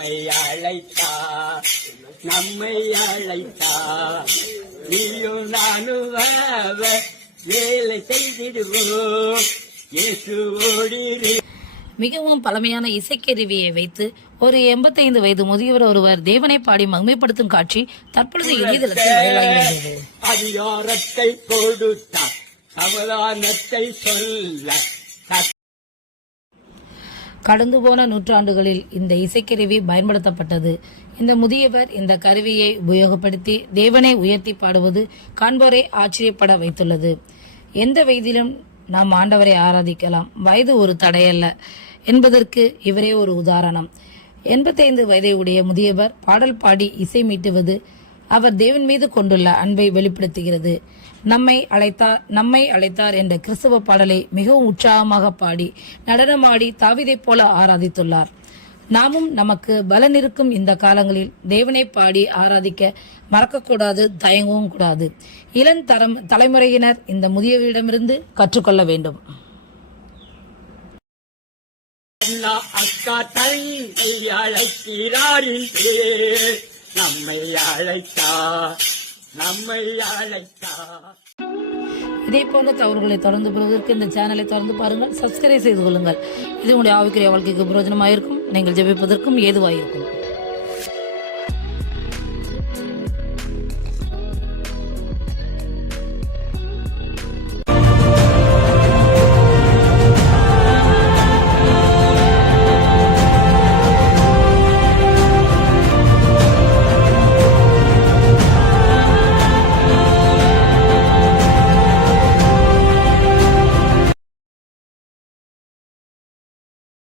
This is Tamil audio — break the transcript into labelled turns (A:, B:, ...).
A: நம்மை அழைத்தா நம்மை அழைத்தா. நீயும் நானும் வேலை செய்திடுவோம்.
B: மிகவும் பழமையான இசைக்கருவியை வைத்து ஒரு எண்பத்தைந்து வயது முதியவர் ஒருவர் தேவனை பாடி மகிமைப்படுத்தும் காட்சி தற்பொழுது இணையதளத்தில்
A: அதிகாரத்தை கொடுத்தார். சமாதானத்தை சொல்ல
B: கடந்து போன நூற்றாண்டுகளில் இந்த இசைக்கருவி பயன்படுத்தப்பட்டது. இந்த முதியவர் இந்த கருவியை உபயோகப்படுத்தி தேவனை உயர்த்தி பாடுவது காண்போரை ஆச்சரியப்பட வைத்துள்ளது. எந்த வயதிலும் நாம் ஆண்டவரை ஆராதிக்கலாம். வயது ஒரு தடையல்ல என்பதற்கு இவரே ஒரு உதாரணம். எண்பத்தைந்து வயதை உடைய முதியவர் பாடல் பாடி இசை மீட்டுவது அவர் தேவன் மீது கொண்டுள்ள அன்பை வெளிப்படுத்துகிறது. நம்மை அழைத்தார் நம்மை அழைத்தார் என்ற கிறிஸ்தவ பாடலை மிகவும் உற்சாகமாக பாடி நடனமாடி தாவிதைப் போல ஆராதித்துள்ளார். நாமும் நமக்கு பலன் இருக்கும் இந்த காலங்களில் தேவனை பாடி ஆராதிக்க மறக்கக்கூடாது தயங்கவும் கூடாது. இளம் தரம் தலைமுறையினர் இந்த முதியவரிடமிருந்து கற்றுக்கொள்ள வேண்டும்.
A: அக்கா தங்கை அழைக்கிறாரின் பேர் நம்மை அழைத்தா நம்மை அழைத்தா
B: இதே போன்ற தவறுகளை தொடர்ந்து பெறுவதற்கு இந்த சேனலை தொடர்ந்து பாருங்கள் சப்ஸ்கிரைப் செய்து கொள்ளுங்கள். இது உங்களுடைய ஆவிக்குரிய வாழ்க்கைக்கு பிரயோஜனமாக இருக்கும் நீங்கள் ஜெபிப்பதற்கும் ஏதுவாக இருக்கும்